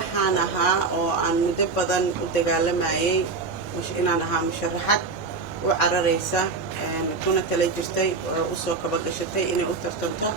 waxaan ahaa oo aan muddo badan u dagaalamayay inaan ahaa musharaxad u cararaysa kuna tala jirtay oo u soo kaba gashatay inay u tartanto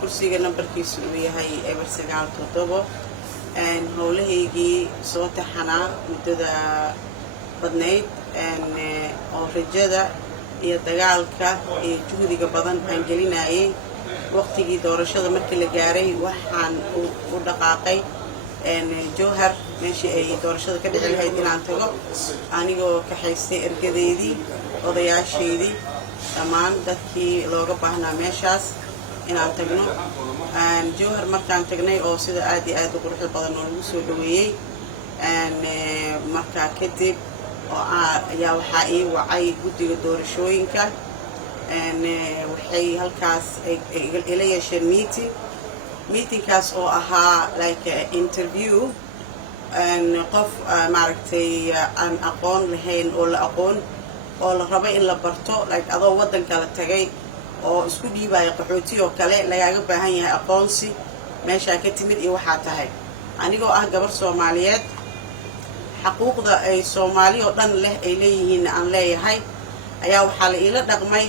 kursiga nambarkiisu uu yahay eber 97 howlahaygii soo taxanaa muddada badnayd oo rajada iyo dagaalka iyo juhdiga badan aan gelinayay waqtigii doorashada markii la gaaray waxaan u dhaqaaqay jowhar meeshii ay doorashada ka dhici lahayd inaan tago anigoo kaxaystay ergadeydii odayaashaydii dhammaan dadkii looga baahnaa meeshaas inaan tagno jowhar markaan tagnay oo sida aad iyo aad u quruxda badan oo lagu soo dhaweeyey markaa kadib oo ayaa waxaa ii wacay guddiga doorashooyinka waxay halkaas ila yeesheen meetingkaas oo ahaa like interview qof maaragtay aan aqoon lahayn oo la aqoon oo la rabo in la barto like adoo waddan kala tagay oo isku dhiibaya qaxooti oo kale lagaaga baahan yahay aqoonsi meeshaa ka timid iyo waxaa tahay anigoo ah gabar Soomaaliyeed xaquuqda ay Soomaali oo dhan leh ay leeyihiin aan leeyahay ayaa waxaa la ila dhaqmay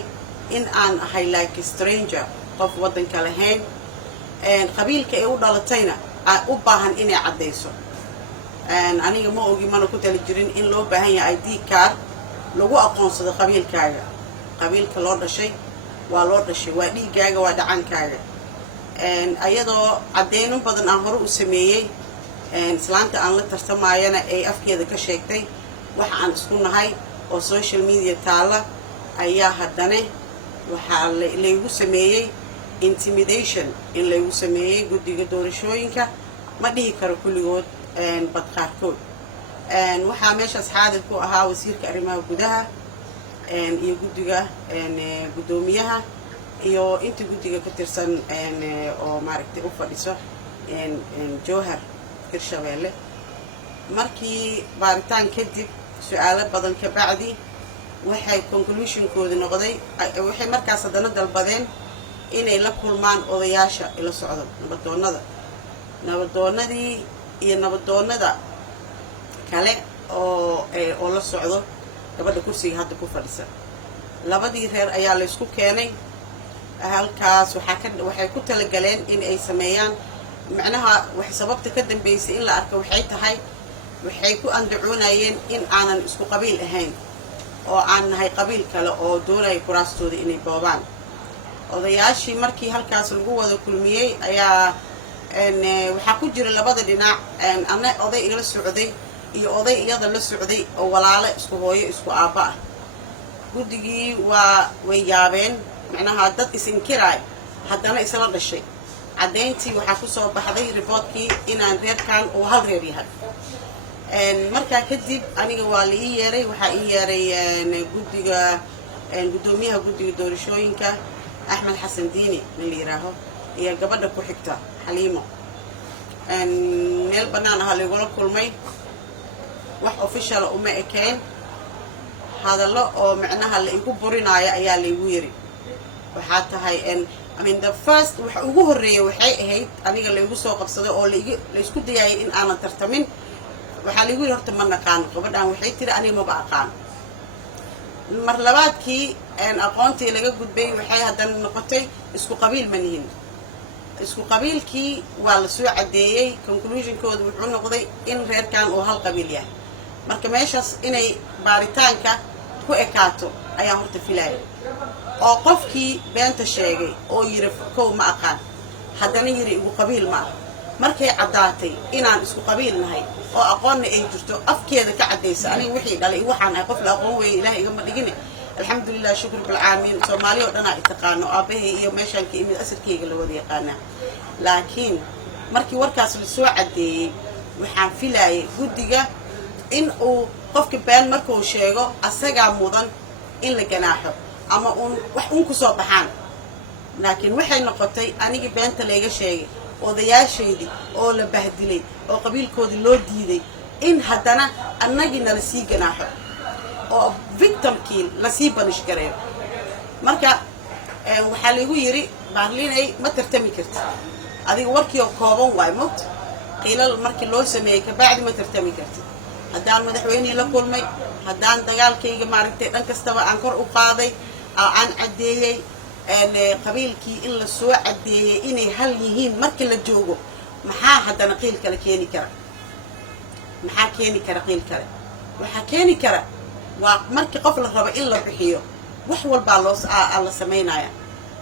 in aan ahay like stranger qof waddan kale lahayn qabiilka ay u dhalatayna u baahan inay cadeyso aniga ma ogi mana ku tali jirin in loo baahan yahay ID card lagu aqoonsado qabiilkaaga qabiilka loo dhashay waa loo dhashay waa dhiigaaga waa dhacankaaga ayadoo cadeyno badan aan hore u sameeyay islaanta aan la tartamayana ay afkeeda ka sheegtay waxa aan isku nahay oo social media taala ayaa haddana waxaa laygu sameeyey intimidation in laygu sameeyey guddiga doorashooyinka ma dhihi karo kulligood bad qaarkood waxaa meeshaas xaadir ku ahaa wasiirka arrimaha gudaha iyo guddiga guddoomiyaha iyo inta guddiga ka tirsan oo maaragtay u fadhiso jowhar hirshabeelle markii baaritaan kadib su'aalo badan ka bacdi waxay conclusionkoodi noqday waxay markaas haddana dalbadeen inay la kulmaan odayaasha ila socdo nabadoonnadii iyo nabadoonnada kale oo la socdo gabadha kursiga hadda ku fadhisa labadii reer ayaa la isku keenay halkaas waxay ku talagaleen in ay sameeyaan macnaha wax sababta ka dambeysay in la arko waxay tahay waxay ku andacoonayeen in aanan isku qabiil ahayn oo aan nahay qabiil kale oo doonaya kuraastooda inay boobaan odayaashii markii halkaas lagu wada kulmiyey ayaa waxaa ku jira labada dhinac ana oday igala socday iyo oday iyada la socday oo walaalo isku hooyo isku aabba ah guddigii way yaabeen macnaha dad isinkiraay haddana isla dhashay caddeyntii waxaa ku soo baxday reportkii inaan reerkan uu hal reer yahay markaa kadib aniga waa la ii yeeray waxaa ii yeeray guddoomiyaha guddiga doorashooyinka Axmed Xasan Diini in la yiraaho iyo gabadha ku xigta Xaliimo meel bannaan ah laygula kulmay wax official uma ekeen hadallo oo macnaha la igu burinaayo ayaa laygu yiri waxaa tahay I mean the first waxa ugu horeeyay waxay ahayd aniga laygu soo qabsaday oo la isku dayay in aanan tartamin waxaa laygu yiri horta ma naqaan gabadhan waxay tiri aniga ma aqaan mar labaadkii aqoontii laga gudbay waxay haddana noqotay isku qabiil ma nihin isku qabiilkii waa la soo cadeeyay conclusionkooda wuxuu noqday in reerkan uu hal qabiil yahay marka meeshaas inay baaritaanka ku ekaato ayaa horta filaayay oo qofkii beenta sheegay oo yiri kow ma aqaan haddana yiri igu qabiil ma markay cadaatay inaan isku qabiil nahay oo aqoonna ay jirto afkeeda ka cadeysa aniga wixii dhalay waxaan ay qof la aqoon weey ilaahay igama dhigin alxamdulillah shukr bil aalamiin Soomaaliya oo dhan ay taqaano aabahay iyo meeshaan ka imid asarkeyga la wada yaqaana laakiin markii warkaas la soo cadeeyay waxaan filaayay guddiga in uu qofka been markuu sheego asaga mudan in la ganaaxo ama wax ku soo baxaan laakiin waxay noqotay aniga beenta leega sheegay odayaashaydii oo la bahdilay oo qabiilkoodii loo diiday in haddana annagina la sii ganaaxo oo victimkii la sii banish gareeyo marka waxaa lagu yiri baarlinay ma tartami kartid adiga warkii oo kooban waay moogta qiilal markii loo sameeyay ka bacdi ma tartami kartid haddaan madaxweyne la kulmay haddaan dagaalkayga maaragtay dhan kastaba aan kor u qaaday aan cadeeyay qabiilkii in la soo cadeeyay inay hal yihiin markii la joogo maxaa haddana qiil kale keeni kara maxaa keeni kara qiil kale waxaa keeni kara waa markii qof la rabo in la bixiyo wax walbaa la samaynaya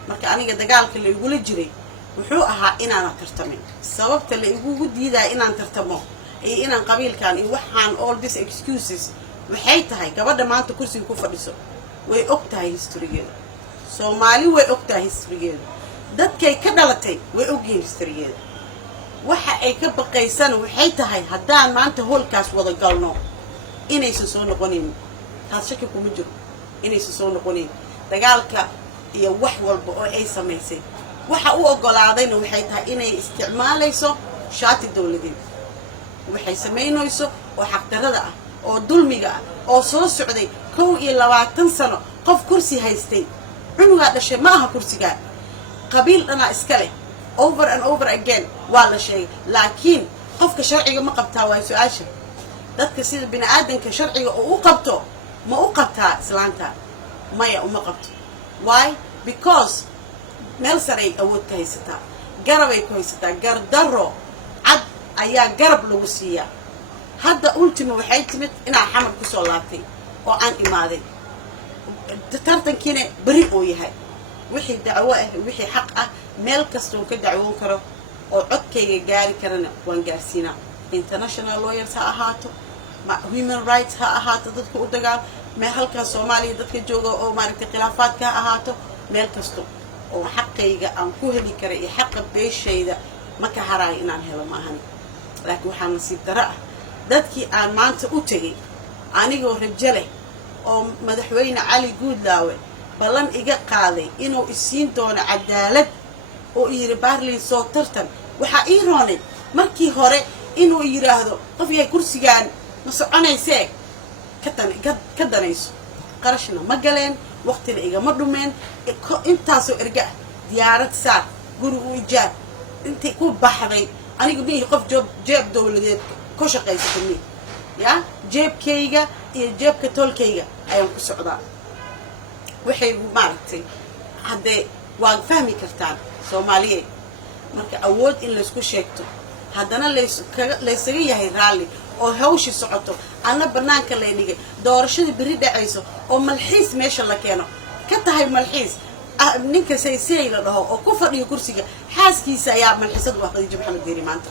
marka aniga dagaalka la igula jiray wuxuu ahaa inaanan tartamin sababta la igugu diidaya inaan tartamo iyo inaan qabiilkan iyo waxaan all this excuses waxay tahay gabadha maanta kursiga ku fadhiso way og tahay historygeeda Soomaali way og tahay historygeeda dadkay ka dhalatay way ogyihiin historygeeda waxa ay ka baqaysan waxay tahay haddaan maanta hoolkaas wada galno inaysan soo noqonin taas shaki kuma jiro inaysan soo noqonin dagaalka iyo wax walba oo ay samaysay waxa uu ogolaadayna waxay tahay inay isticmaalayso shaati dawladeed waxay samaynayso oo xaqdarada ah oo dulmiga ah oo soo socday 22 sano qof kursi haystay cunuga dhashay ma aha kursiga qabiil dhana iska leh over and over again waa la sheegay laakiin qofka sharciga ma qabtaa waa su'aasha dadka sida bini aadanka sharciga oo u qabto ma u qabtaa islaanta maya uma qabto why because meel saray awood ka haysataa garabay ku haysataa gardaro cad ayaa garab lagu siiyaa hadda ultimo waxay timid inaa xamar ku soo laabtay oo aan imaaday tartankiina bari oo yahay wixii dacwo ah wixii xaq ah meel kasta oo ka dacwoon karo oo codkayga gaari karana waan gaarsiinaa international lawyers ha ahaato human rights ha ahaato dadka u dagaal meel halka Soomaaliya dadka jooga oo maaragtay khilaafaadka ha ahaato meel kasta oo xaqayga aan ku heli karo iyo xaq beeshayda ma ka haraay inaan helo maahan laakiin waxaan nasiib dara ah dadkii aan maanta u tagay anigoo rajale oo madaxweyne Cali Guudlaawe ballan iga qaaday inuu isiin doono cadaalad oo yiri Baarlin soo tartan waxa ii roonay markii hore inuu yiraahdo qof yahay kursigaan ma soconaysee ka danayso qarashna ma galeen waqtina igama dhumeen intaasoo erga diyaarad saar guri u ijaar intii ku baxday aniga mii qof jeeb dawladeed ku shaqaysatay ya jeebkayga iyo jeebka tolkayga ayaan ku socdaa waxay maartay hadee waa fahmi kartaan Soomaaliyeed marka awood in la isku sheegto haddana la isaga yahay raalli oo hawshi socoto ana banaanka la dhigay doorashada biri dhacayso oo malxiis meesha la keeno ka tahay malxiis ninka Saysay la dhaho oo ku fadhiyo kursiga xaaskiisa ayaa malxiisad wax qadiij Maxamed Deeri maanta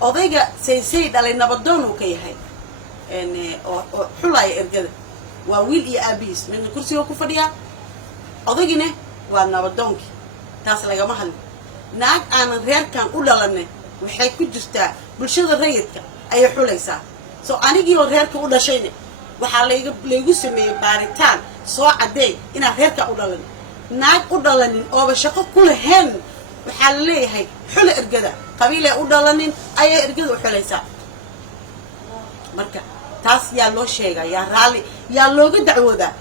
odayga Saysay dhalay nabadoon uu ka yahay oo xulay ergada waa wiil iyo aabiis min kursiga ku fadhiya odaygina waa nabadoonki taas laga ma hadlo naag aan reerkan u dhalanay waxay ku jirtaa bulshada rayidka ay xulaysaa soo anigii oo reerka u dhashayna waxa laygu sameeyay baaritaan soo cadeey ina reerka u dhalan naag u dhalanin oo shaqo ku lahayn waxa la leeyahay xul ergada qabiil ay u dhalanin ay ergada u xulaysaa marka taas yaa loo sheegay yaa raali yaa looga dacwoodaa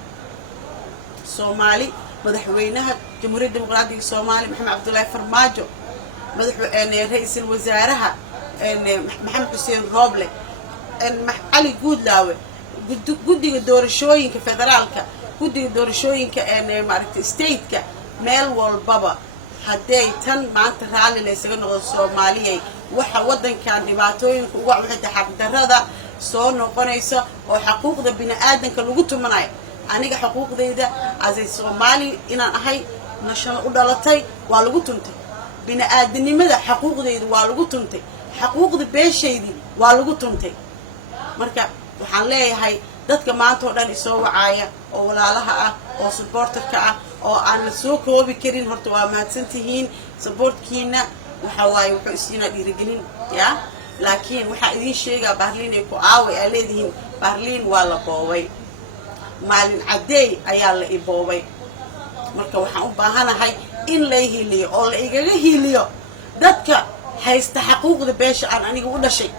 Soomaali madaxweynaha jamhuuriyadda dimuqraadiga Soomaaliya Maxamed Cabdullaahi Farmaajo madaxweyne ra'iisul wasaaraha Maxamed Xuseen Rooble Cali Guudlaawe guddiga doorashooyinka federaalka guddiga doorashooyinka maaragtay state-ka meel walbaba haday tan maanta raali la isaga noqdo Soomaaliyeed waxa wadankan dhibaatooyinka ugu wacda xaq darrada soo noqonaysa oo xuquuqda bini aadanka lagu tumanayo aniga xuquuqdayda asay Soomaali inaan ahay national u dhalatay waa lagu tuntay bini aadanimada xuquuqdayda waa lagu tuntay xuquuqda beeshaydii waa lagu tuntay marka waxaan leeyahay dadka maanta oo dhan isoo wacaaya oo walaalaha ah oo supporterka ah oo aan la soo koobi karin horta waa mahadsantihiin supportkiina waxa waaye wuxuu isiina dhiirigelin ya laakiin waxa idin sheegaa Baarlin ay ku aaway ay leedihiin Baarlin waa la boobay maalin cadeey ayaa la iboobay marka waxaan u baahanahay in la hiiliyo oo la igaga hiiliyo dadka haysta xuquuqda beesha aan aniga u dhashay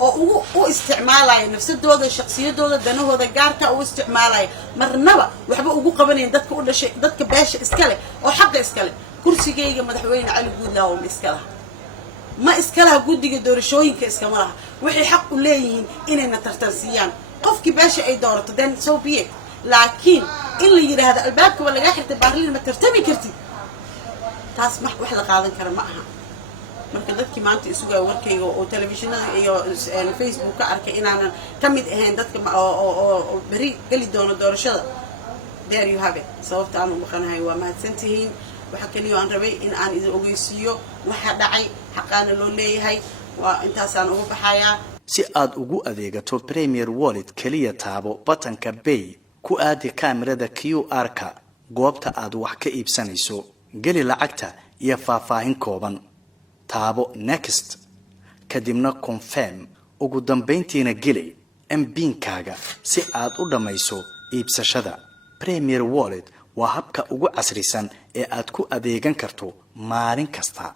oo u isticmaalaya nafsadooda shakhsiyadooda danahooda gaarka u isticmaalaya marnaba waxba ugu qabanayeen dadka u dhashay dadka beesha iska leh oo xaq iska leh kursigeyga madaxweyne Cali Guudlaawe iska leh ما إسكالها جودي دورشوين كإسكاملها وحي حق ليهن إننا ترترسيان قفك باشا أي دورة تدين سو بيه لكن اللي يرى هذا الباب ولا جاي حتى بارلين ما ترتمي كرتي تسمح واحدة قاعدة كرم معها marka dadkii maanta isuga warkayga oo telefishinada iyo Facebook ka arkay inaan kamid ahayn dadka oo bari gali doono doorashada there you have it sababta aan u maqanahay waa mahadsantihiin waxa kaliya aan rabay in aan idin ogeysiiyo waxa dhacay xaqana loo leeyahay waa intaas aan ugu baxayaa si aad ugu adeegato Premier Wallet kaliya taabo batanka Pay ku aadi kaamirada QR-ka goobta aad wax ka iibsanayso gali lacagta iyo faahfaahin kooban taabo next kadibna confirm ugu dambeyntiina geli MPin-kaaga si aad u dhamayso iibsashada Premier Wallet waa habka ugu casrisan ee aad ku adeegan karto maalin kasta